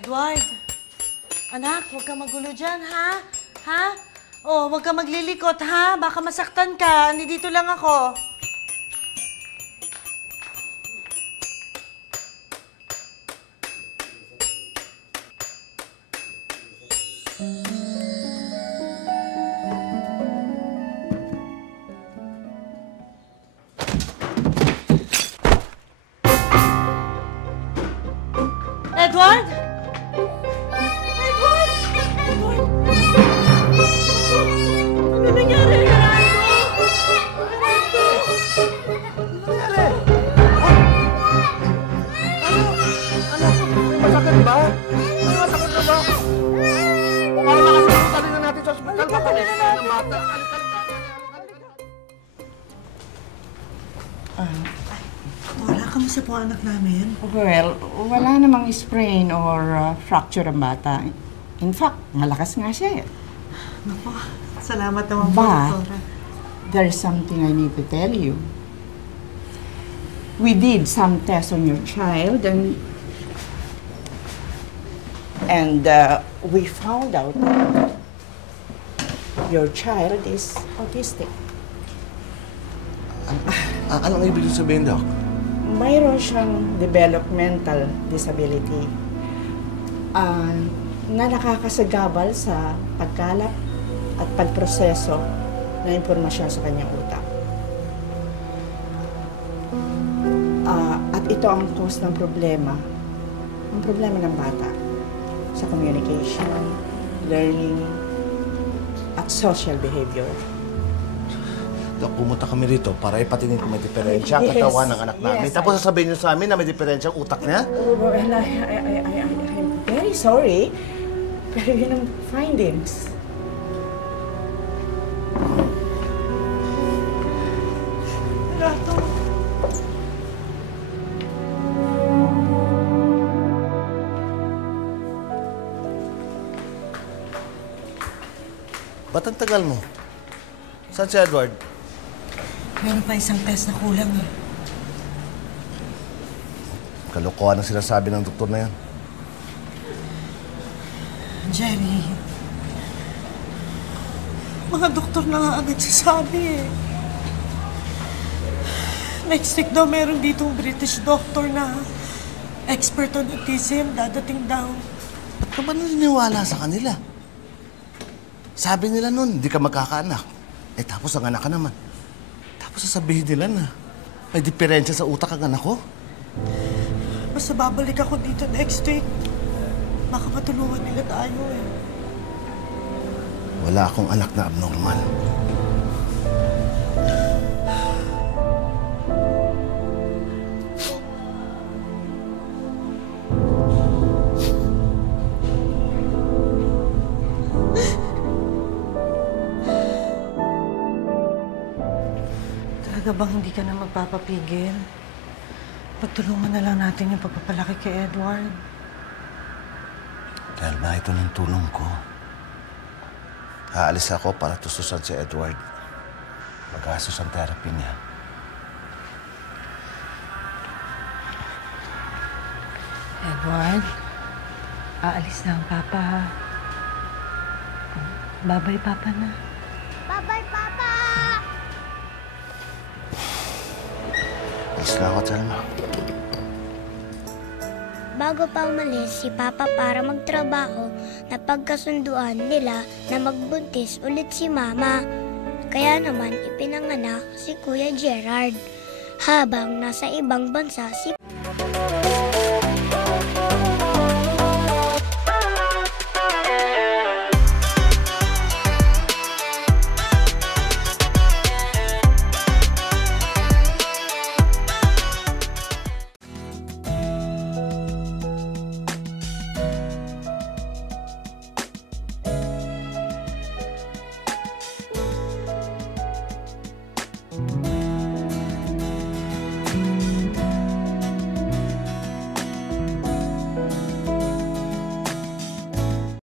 Edward, anak, huwag ka magulo dyan, ha? Ha? Oh, huwag ka maglilikot, ha? Baka masaktan ka. Nandito lang ako. Edward? Edward! Edward! Ano nangyari? Gerardo! Gerardo! Ano nangyari? Ano? May masakit ba? May masakit ka ba? Para makasakit na natin sa ospital. Baka ng bata. Wala ka sa po anak namin. Well, wala namang sprain or fracture ang bata. In fact, malakas nga siya. Naku, salamat naman po, But, Doktora. there's something I need to tell you. We did some tests on your child and we found out that your child is autistic. Anong ibig sabihin, Doc? Mayroon siyang developmental disability na nakakasagabal sa pagkalap at pagproseso ng impormasyon sa kanyang utak. At ito ang cause ng problema ng bata sa communication, learning, at social behavior. Doc, pumunta kami rito para ipatingin kung may diferensya ang Yes. katawan ng anak namin. Yes, Tapos sasabihin niyo sa amin na may diferensya ang utak niya? Well, I'm very sorry, pero yun ang findings. Gerardo. Ba't ang tagal mo? Saan si Edward? Meron pa isang test na kulang eh. Kalokohan ang sinasabi ng doktor na yan. Jerry, mga doktor na nga ang nagsasabi eh. Next week daw meron ditong British doctor na expert on autism, dadating daw. Ba't ka ba naniniwala sa kanila? Sabi nila nun, hindi ka magkakaanak. Eh tapos ang anak ka naman. Tapos sasabihin nila na may diferensya sa utak ang anak ko. Basta babalik ako dito next week. Baka matulungan nila tayo eh. Wala akong anak na abnormal. Talaga bang hindi ka na magpapapigil? Pagtulungan na lang natin yung pagpapalaki kay Edward. Dahil na ito ng tulong ko. Aalis ako para tustusan si Edward. Mag-asos ang therapy niya. Edward, aalis na ang Papa. Babay, Papa na. Bye-bye, Papa! Alis na ako, Telma. Bago pa umalis si Papa para magtrabaho, napagkasunduan nila na magbuntis ulit si Mama. Kaya naman ipinanganak si Kuya Gerard habang nasa ibang bansa si